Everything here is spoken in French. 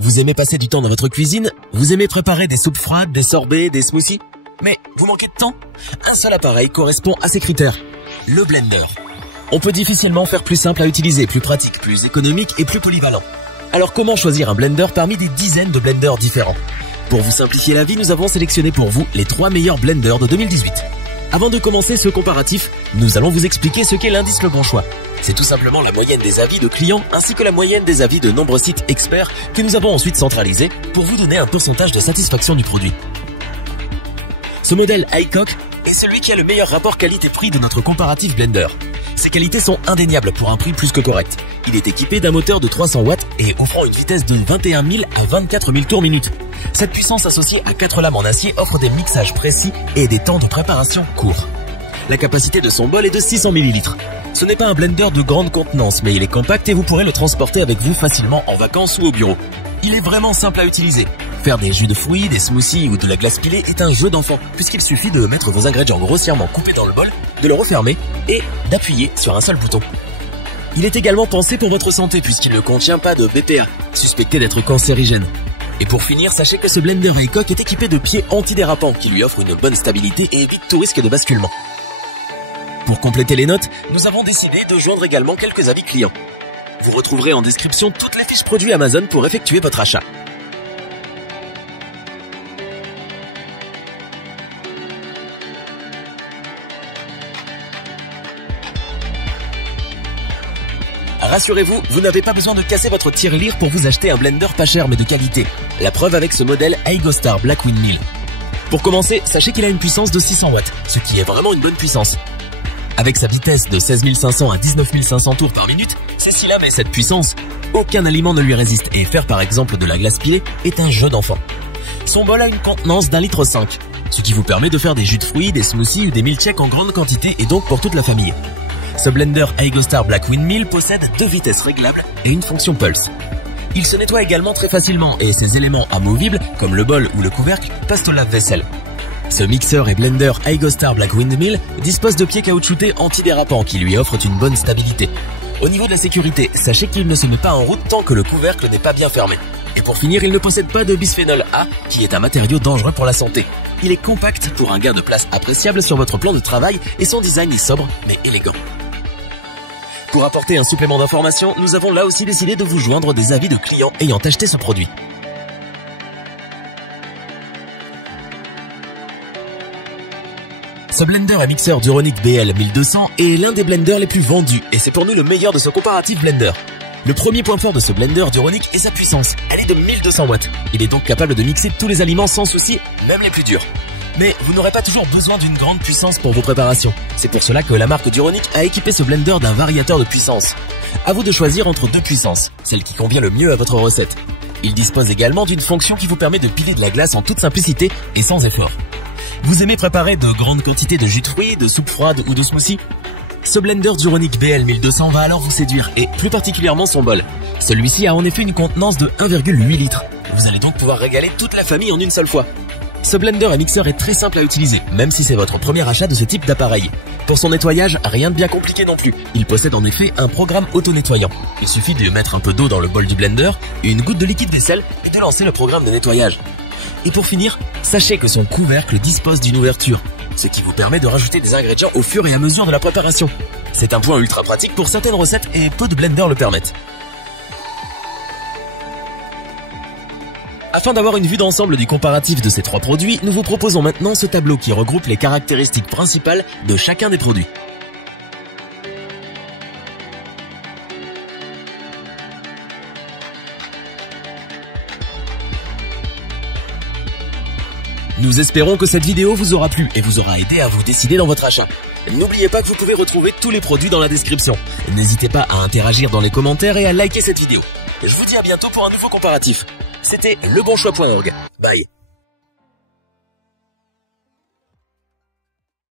Vous aimez passer du temps dans votre cuisine? Vous aimez préparer des soupes froides, des sorbets, des smoothies? Mais vous manquez de temps? Un seul appareil correspond à ces critères. Le blender. On peut difficilement faire plus simple à utiliser, plus pratique, plus économique et plus polyvalent. Alors comment choisir un blender parmi des dizaines de blenders différents? Pour vous simplifier la vie, nous avons sélectionné pour vous les 3 meilleurs blenders de 2018. Avant de commencer ce comparatif, nous allons vous expliquer ce qu'est l'indice Le Bon Choix. C'est tout simplement la moyenne des avis de clients ainsi que la moyenne des avis de nombreux sites experts que nous avons ensuite centralisés pour vous donner un pourcentage de satisfaction du produit. Ce modèle iCock est celui qui a le meilleur rapport qualité-prix de notre comparatif blender. Ses qualités sont indéniables pour un prix plus que correct. Il est équipé d'un moteur de 300 watts et offrant une vitesse de 21 000 à 24 000 tours minute. Cette puissance associée à 4 lames en acier offre des mixages précis et des temps de préparation courts. La capacité de son bol est de 600 ml. Ce n'est pas un blender de grande contenance, mais il est compact et vous pourrez le transporter avec vous facilement en vacances ou au bureau. Il est vraiment simple à utiliser. Faire des jus de fruits, des smoothies ou de la glace pilée est un jeu d'enfant, puisqu'il suffit de mettre vos ingrédients grossièrement coupés dans le bol, de le refermer et d'appuyer sur un seul bouton. Il est également pensé pour votre santé puisqu'il ne contient pas de BPA, suspecté d'être cancérigène. Et pour finir, sachez que ce blender iCock est équipé de pieds antidérapants qui lui offrent une bonne stabilité et évite tout risque de basculement. Pour compléter les notes, nous avons décidé de joindre également quelques avis clients. Vous retrouverez en description toutes les fiches produits Amazon pour effectuer votre achat. Rassurez-vous, vous n'avez pas besoin de casser votre tirelire pour vous acheter un blender pas cher mais de qualité. La preuve avec ce modèle iGostar Black Windmill. Pour commencer, sachez qu'il a une puissance de 600 watts, ce qui est vraiment une bonne puissance. Avec sa vitesse de 16 500 à 19 500 tours par minute, Cécile met cette puissance. Aucun aliment ne lui résiste et faire par exemple de la glace pilée est un jeu d'enfant. Son bol a une contenance d'1,5 litre, ce qui vous permet de faire des jus de fruits, des smoothies ou des milkshakes en grande quantité et donc pour toute la famille. Ce blender iGostar Black Windmill possède 2 vitesses réglables et une fonction pulse. Il se nettoie également très facilement et ses éléments amovibles, comme le bol ou le couvercle, passent au lave-vaisselle. Ce mixeur et blender iGostar Black Windmill dispose de pieds caoutchoutés antidérapants qui lui offrent une bonne stabilité. Au niveau de la sécurité, sachez qu'il ne se met pas en route tant que le couvercle n'est pas bien fermé. Et pour finir, il ne possède pas de bisphénol A, qui est un matériau dangereux pour la santé. Il est compact pour un gain de place appréciable sur votre plan de travail et son design est sobre mais élégant. Pour apporter un supplément d'information, nous avons là aussi décidé de vous joindre des avis de clients ayant acheté ce produit. Ce blender à mixeur Duronic BL 1200 est l'un des blenders les plus vendus et c'est pour nous le meilleur de ce comparatif blender. Le premier point fort de ce blender Duronic est sa puissance. Elle est de 1200 watts. Il est donc capable de mixer tous les aliments sans souci, même les plus durs. Mais vous n'aurez pas toujours besoin d'une grande puissance pour vos préparations. C'est pour cela que la marque Duronic a équipé ce blender d'un variateur de puissance. À vous de choisir entre 2 puissances, celle qui convient le mieux à votre recette. Il dispose également d'une fonction qui vous permet de piler de la glace en toute simplicité et sans effort. Vous aimez préparer de grandes quantités de jus de fruits, de soupe froide ou de smoothie? Ce blender Duronic BL 1200 va alors vous séduire et plus particulièrement son bol. Celui-ci a en effet une contenance de 1,8 litres. Vous allez donc pouvoir régaler toute la famille en une seule fois. Ce blender et mixeur est très simple à utiliser, même si c'est votre premier achat de ce type d'appareil. Pour son nettoyage, rien de bien compliqué non plus. Il possède en effet un programme auto-nettoyant. Il suffit de mettre un peu d'eau dans le bol du blender, une goutte de liquide vaisselle et de lancer le programme de nettoyage. Et pour finir, sachez que son couvercle dispose d'une ouverture, ce qui vous permet de rajouter des ingrédients au fur et à mesure de la préparation. C'est un point ultra pratique pour certaines recettes et peu de blenders le permettent. Afin d'avoir une vue d'ensemble du comparatif de ces 3 produits, nous vous proposons maintenant ce tableau qui regroupe les caractéristiques principales de chacun des produits. Nous espérons que cette vidéo vous aura plu et vous aura aidé à vous décider dans votre achat. N'oubliez pas que vous pouvez retrouver tous les produits dans la description. N'hésitez pas à interagir dans les commentaires et à liker cette vidéo. Je vous dis à bientôt pour un nouveau comparatif. C'était lebonchoix.org.